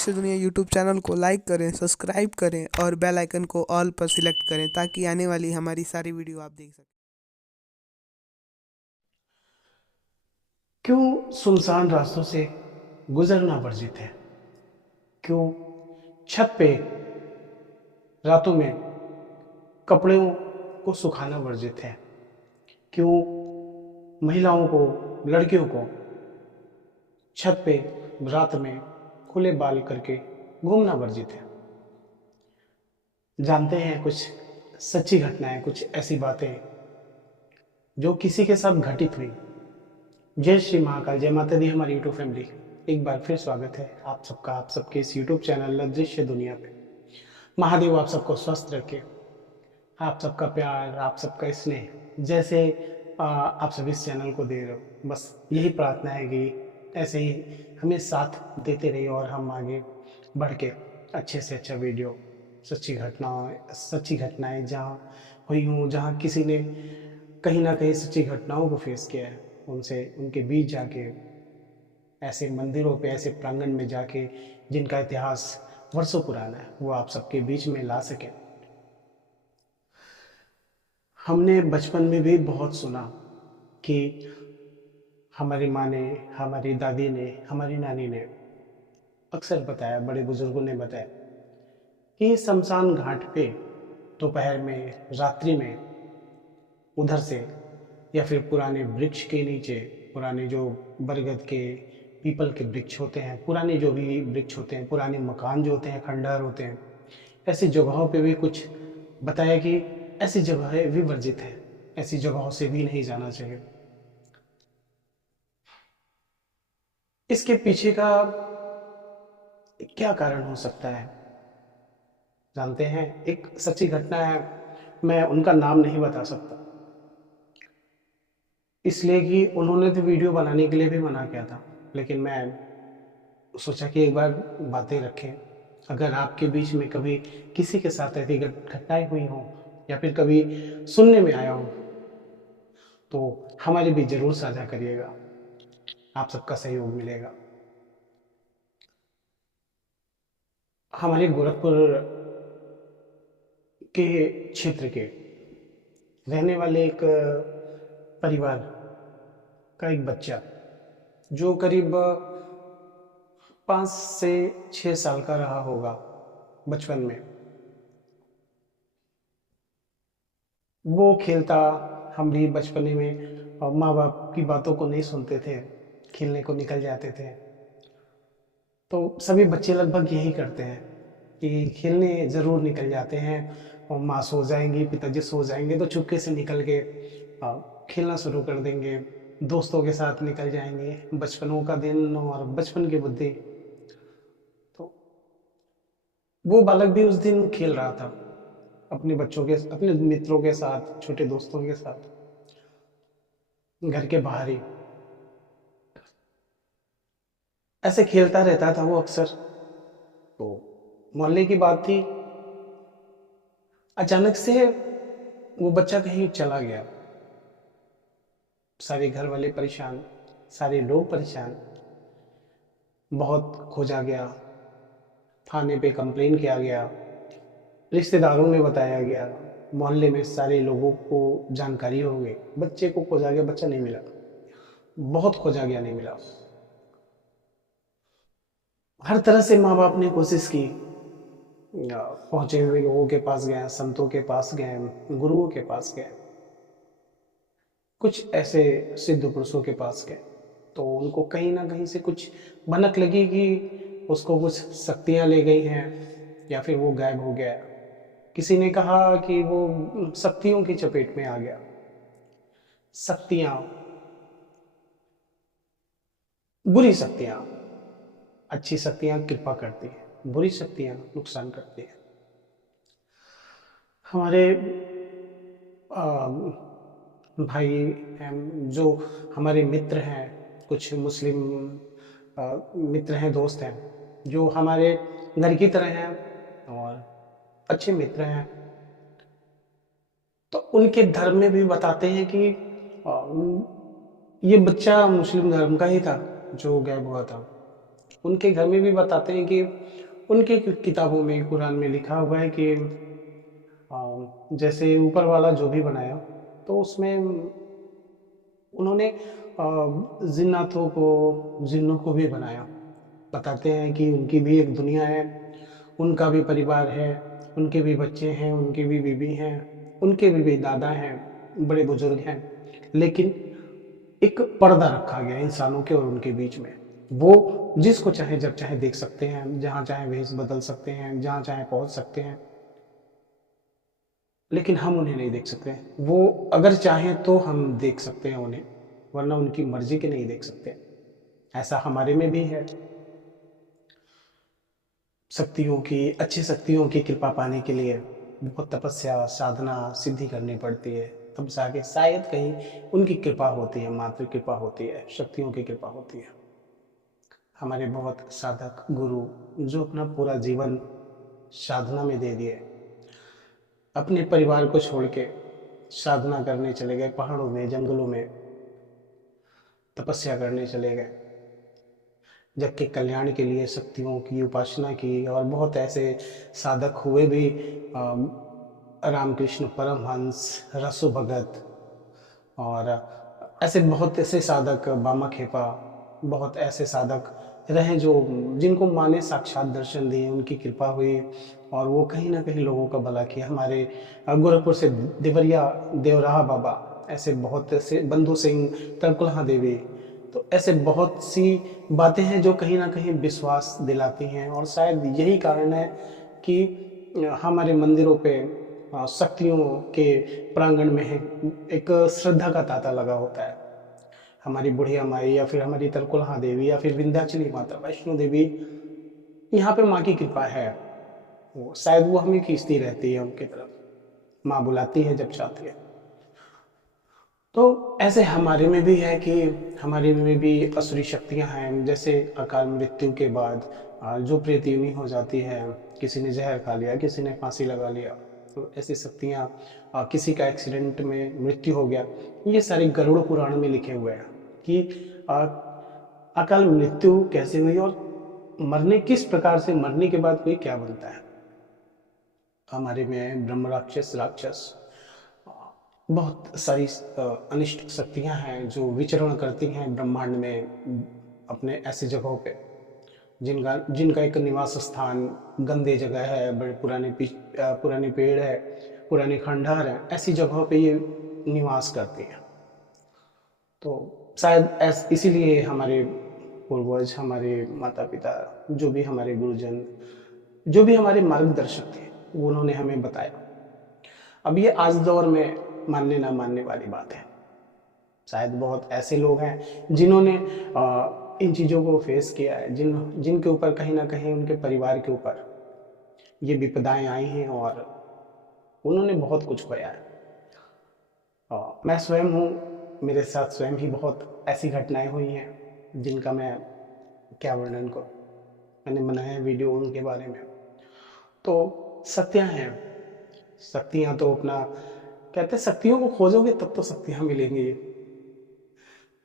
लज्जिश दुनिया YouTube channel को like करें, सब्सक्राइब करें और बेल आइकन को ऑल पर सिलेक्ट करें ताकि आने वाली हमारी सारी वीडियो आप देख सकें। क्यों सुनसान रास्तों से गुजरना वर्जित है? क्यों छत पे रातों में कपड़ों को सुखाना वर्जित है? क्यों महिलाओं को, लड़कियों को छत पे रात में खुले बाल करके घूमना वर्जित है? जानते हैं कुछ सच्ची घटनाएं, कुछ ऐसी बातें जो किसी के साथ घटित हुई। जय श्री महाकाल, जय माता दी हमारी यूट्यूब फैमिली। एक बार फिर स्वागत है आप सबका, आप सबके इस यूट्यूब चैनल अदृश्य दुनिया पे। महादेव आप सबको स्वस्थ रखे, आप सबका प्यार, आप सबका स्नेह जैसे आप सभी इस चैनल को दे रहे हो, बस यही प्रार्थना है कि ऐसे ही हमें साथ देते रहिए और हम आगे बढ़ के अच्छे से अच्छा वीडियो, सच्ची घटनाएं जहाँ हुई हों, जहाँ किसी ने कहीं ना कहीं सच्ची घटनाओं को फेस किया है, उनसे उनके बीच जाके ऐसे मंदिरों पे, ऐसे प्रांगण में जाके जिनका इतिहास वर्षों पुराना है, वो आप सबके बीच में ला सके। हमने बचपन में भी बहुत सुना कि हमारी माँ ने, हमारी दादी ने, हमारी नानी ने अक्सर बताया, बड़े बुजुर्गों ने बताया कि शमशान घाट पे दोपहर में, रात्रि में उधर से या फिर पुराने वृक्ष के नीचे, पुराने जो बरगद के, पीपल के वृक्ष होते हैं, पुराने जो भी वृक्ष होते हैं, पुराने मकान जो होते हैं, खंडहर होते हैं, ऐसी जगहों पे भी कुछ बताया कि ऐसी जगहें भी वर्जित है, ऐसी जगहों से भी नहीं जाना चाहिए। इसके पीछे का क्या कारण हो सकता है जानते हैं? एक सच्ची घटना है, मैं उनका नाम नहीं बता सकता, इसलिए कि उन्होंने तो वीडियो बनाने के लिए भी मना किया था, लेकिन मैं सोचा कि एक बार बातें रखें। अगर आपके बीच में कभी किसी के साथ ऐसी घटनाएं हुई हों या फिर कभी सुनने में आया हो तो हमारे बीच जरूर साझा करिएगा, आप सबका सहयोग मिलेगा। हमारे गोरखपुर के क्षेत्र के रहने वाले एक परिवार का एक बच्चा जो करीब 5 से 6 साल का रहा होगा बचपन में, वो खेलता, हम भी बचपने में माँ बाप की बातों को नहीं सुनते थे, खेलने को निकल जाते थे। तो सभी बच्चे लगभग यही करते हैं कि खेलने ज़रूर निकल जाते हैं और माँ सो जाएंगी, पिताजी सो जाएंगे तो चुपके से निकल के खेलना शुरू कर देंगे, दोस्तों के साथ निकल जाएंगे। बचपनों का दिन और बचपन की बुद्धि। तो वो बालक भी उस दिन खेल रहा था अपने बच्चों के, अपने मित्रों के साथ, छोटे दोस्तों के साथ, घर के बाहर ही ऐसे खेलता रहता था वो अक्सर। तो मोहल्ले की बात थी, अचानक से वो बच्चा कहीं चला गया। सारे घर वाले परेशान, सारे लोग परेशान, बहुत खोजा गया, थाने पे कंप्लेन किया गया, रिश्तेदारों में बताया गया, मोहल्ले में सारे लोगों को जानकारी हो गई, बच्चे को खोजा गया, बच्चा नहीं मिला, बहुत खोजा गया, नहीं मिला। हर तरह से माँ बाप ने कोशिश की, पहुंचे हुए लोगों के पास गए, संतों के पास गए, गुरुओं के पास गए, कुछ ऐसे सिद्ध पुरुषों के पास गए, तो उनको कहीं ना कहीं से कुछ भनक लगी कि उसको कुछ शक्तियां ले गई हैं या फिर वो गायब हो गया। किसी ने कहा कि वो शक्तियों की चपेट में आ गया। शक्तियां, बुरी शक्तियां, अच्छी शक्तियां कृपा करती है, बुरी शक्तियां नुकसान करती है। हमारे भाई हैं, जो हमारे मित्र हैं, कुछ मुस्लिम मित्र हैं, दोस्त हैं, जो हमारे घर की तरह हैं और अच्छे मित्र हैं। तो उनके धर्म में भी बताते हैं कि ये बच्चा मुस्लिम धर्म का ही था जो गायब हुआ था। उनके घर में भी बताते हैं कि उनके किताबों में, कुरान में लिखा हुआ है कि जैसे ऊपर वाला जो भी बनाया, तो उसमें उन्होंने जिन्नातों को, जिन्नों को भी बनाया। बताते हैं कि उनकी भी एक दुनिया है, उनका भी परिवार है, उनके भी बच्चे हैं, उनकी भी बीवी हैं, उनके भी दादा हैं, बड़े बुजुर्ग हैं, लेकिन एक पर्दा रखा गया इंसानों के और उनके बीच में। वो जिसको चाहे जब चाहे देख सकते हैं, जहाँ चाहे भेष बदल सकते हैं, जहाँ चाहे पहुंच सकते हैं, लेकिन हम उन्हें नहीं देख सकते। वो अगर चाहें तो हम देख सकते हैं उन्हें, वरना उनकी मर्जी के नहीं देख सकते। ऐसा हमारे में भी है। शक्तियों की, अच्छी शक्तियों की कृपा पाने के लिए बहुत तपस्या, साधना, सिद्धि करनी पड़ती है, तब जाके शायद कहीं उनकी कृपा होती है, मातृ कृपा होती है, शक्तियों की कृपा होती है। हमारे बहुत साधक गुरु जो अपना पूरा जीवन साधना में दे दिए, अपने परिवार को छोड़ के साधना करने चले गए, पहाड़ों में, जंगलों में तपस्या करने चले गए, जग के कल्याण के लिए शक्तियों की उपासना की। और बहुत ऐसे साधक हुए भी, रामकृष्ण परमहंस, रसु भगत, और ऐसे बहुत ऐसे साधक, बामा खेपा, बहुत ऐसे साधक रहे जो, जिनको माँ ने साक्षात दर्शन दिए, उनकी कृपा हुई और वो कहीं ना कहीं लोगों का भला किया। हमारे गोरखपुर से देवरिया देवराहा बाबा, ऐसे बहुत ऐसे, बंधु सिंह, तरकुलहा देवी, तो ऐसे बहुत सी बातें हैं जो कहीं ना कहीं विश्वास दिलाती हैं। और शायद यही कारण है कि हमारे मंदिरों पे शक्तियों के प्रांगण में है एक श्रद्धा का तांता लगा होता है। हमारी बुढ़िया माई, या फिर हमारी तरकुलहा देवी, या फिर विंध्याचली माता, वैष्णो देवी, यहाँ पे माँ की कृपा है। वो शायद वो हमें खींचती रहती है उनकी तरफ, माँ बुलाती है जब चाहती है। तो ऐसे हमारे में भी है कि हमारे में भी असुरी शक्तियां हैं। जैसे अकाल मृत्यु के बाद जो प्रेतयुनी हो जाती है, किसी ने जहर खा लिया, किसी ने फांसी लगा लिया, तो ऐसी शक्तियां, किसी का एक्सीडेंट में मृत्यु हो गया, ये सारे गरुड़ पुराण में लिखे हुए हैं कि अकाल मृत्यु कैसे हुई और मरने किस प्रकार से, मरने के बाद कोई क्या बनता है। हमारे में ब्रह्म राक्षस, राक्षस, बहुत सारी अनिष्ट शक्तियां हैं जो विचरण करती हैं ब्रह्मांड में, अपने ऐसी जगहों पे जिनका जिनका एक निवास स्थान गंदे जगह है, बड़े पुराने पेड़ है, पुराने खंडहर है, ऐसी जगहों पे ये निवास करती हैं। तो शायद इसीलिए हमारे पूर्वज, हमारे माता पिता, जो भी हमारे गुरुजन, जो भी हमारे मार्गदर्शक थे, वो उन्होंने हमें बताया। अब ये आज दौर में मानने ना मानने वाली बात है। शायद बहुत ऐसे लोग हैं जिन्होंने इन चीज़ों को फेस किया है, जिनके ऊपर कहीं ना कहीं उनके परिवार के ऊपर ये विपदाएं आई हैं और उन्होंने बहुत कुछ खोया है। मैं स्वयं हूँ, मेरे साथ स्वयं ही बहुत ऐसी घटनाएं हुई हैं जिनका मैं क्या वर्णन करूँ। मैंने बनाया वीडियो उनके बारे में। तो शक्तियाँ हैं, शक्तियाँ तो अपना, कहते हैं शक्तियों को खोजोगे तब तो शक्तियाँ मिलेंगी।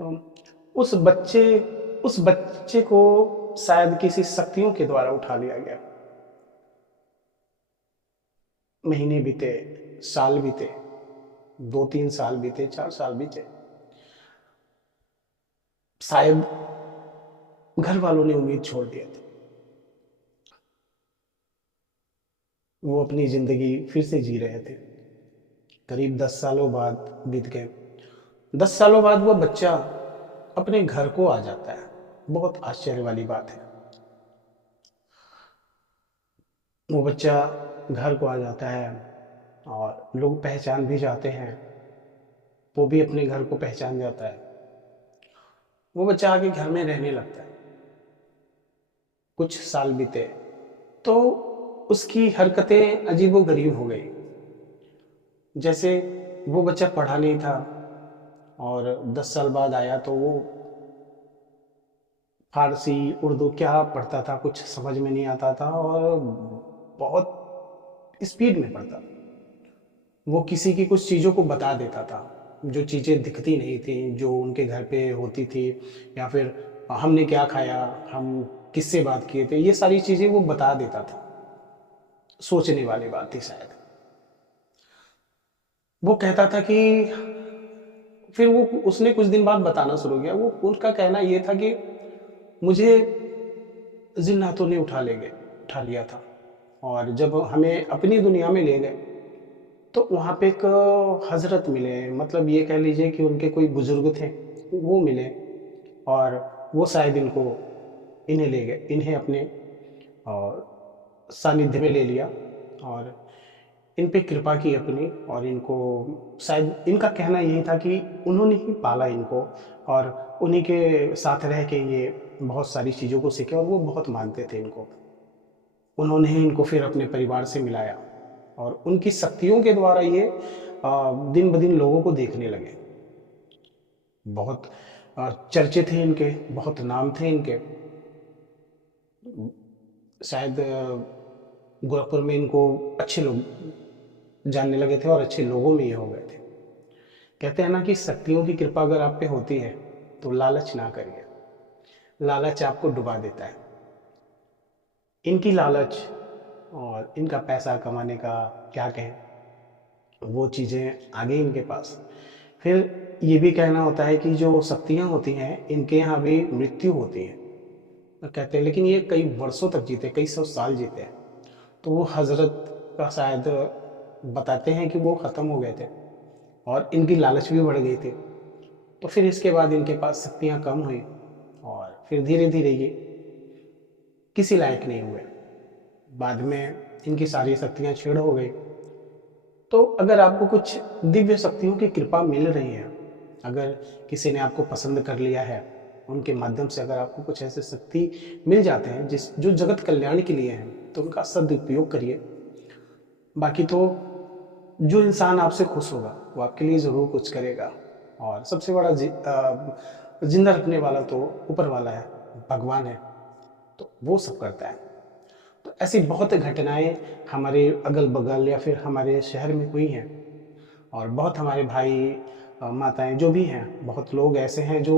तो उस बच्चे को शायद किसी शक्तियों के द्वारा उठा लिया गया। महीने बीते, साल बीते, 2-3 साल बीते, 4 साल बीते, शायद घर वालों ने उम्मीद छोड़ दिया था। वो अपनी जिंदगी फिर से जी रहे थे। करीब 10 सालों बाद बीत गए। 10 सालों बाद वो बच्चा अपने घर को आ जाता है। बहुत आश्चर्य वाली बात है। वो बच्चा घर को आ जाता है और लोग पहचान भी जाते हैं, वो भी अपने घर को पहचान जाता है। वो बच्चा आके घर में रहने लगता है। कुछ साल बीते तो उसकी हरकतें अजीबोगरीब हो गई। जैसे वो बच्चा पढ़ा नहीं था और 10 साल बाद आया तो वो फारसी, उर्दू क्या पढ़ता था कुछ समझ में नहीं आता था और बहुत स्पीड में पढ़ता था। वो किसी की कुछ चीज़ों को बता देता था, जो चीज़ें दिखती नहीं थी, जो उनके घर पे होती थी, या फिर हमने क्या खाया, हम किससे बात किए थे, ये सारी चीज़ें वो बता देता था। सोचने वाली बात थी शायद। वो कहता था कि फिर वो उसने कुछ दिन बाद बताना शुरू किया। वो उसका कहना ये था कि मुझे जिन्नातों ने उठा लिया था, और जब हमें अपनी दुनिया में ले गए तो वहाँ पे एक हजरत मिले, मतलब ये कह लीजिए कि उनके कोई बुजुर्ग थे, वो मिले, और वो शायद इन्हें ले गए, इन्हें अपने सानिध्य में ले लिया, और इन पे कृपा की अपनी, और इनको शायद इनका कहना यही था कि उन्होंने ही पाला इनको, और उन्हीं के साथ रह के ये बहुत सारी चीज़ों को सीखे, और वो बहुत मानते थे इनको। उन्होंने ही इनको फिर अपने परिवार से मिलाया, और उनकी शक्तियों के द्वारा ये दिन ब दिन लोगों को देखने लगे। बहुत चर्चे थे इनके, बहुत नाम थे इनके। शायद गोरखपुर में इनको अच्छे लोग जानने लगे थे, और अच्छे लोगों में ये हो गए थे। कहते हैं ना कि शक्तियों की कृपा अगर आप पे होती है तो लालच ना करिए, लालच आपको डुबा देता है। इनकी लालच और इनका पैसा कमाने का क्या कहें, वो चीज़ें आ गई इनके पास। फिर ये भी कहना होता है कि जो शक्तियाँ होती हैं इनके यहाँ भी मृत्यु होती है, तो कहते हैं, लेकिन ये कई वर्षों तक जीते, कई सौ साल जीते हैं। तो वो हजरत का शायद बताते हैं कि वो ख़त्म हो गए थे, और इनकी लालच भी बढ़ गई थी। तो फिर इसके बाद इनके पास शक्तियाँ कम हुई, और फिर धीरे धीरे ये किसी लायक नहीं हुए। बाद में इनकी सारी शक्तियाँ छीड़ हो गई। तो अगर आपको कुछ दिव्य शक्तियों की कृपा मिल रही है, अगर किसी ने आपको पसंद कर लिया है, उनके माध्यम से अगर आपको कुछ ऐसे शक्ति मिल जाते हैं जो जगत कल्याण के लिए हैं, तो उनका सदुपयोग करिए। बाकी तो जो इंसान आपसे खुश होगा वो आपके लिए ज़रूर कुछ करेगा, और सबसे बड़ा जिंदा रखने वाला तो ऊपर वाला है, भगवान है, तो वो सब करता है। तो ऐसी बहुत घटनाएं हमारे अगल बगल या फिर हमारे शहर में हुई हैं, और बहुत हमारे भाई माताएं जो भी हैं, बहुत लोग ऐसे हैं जो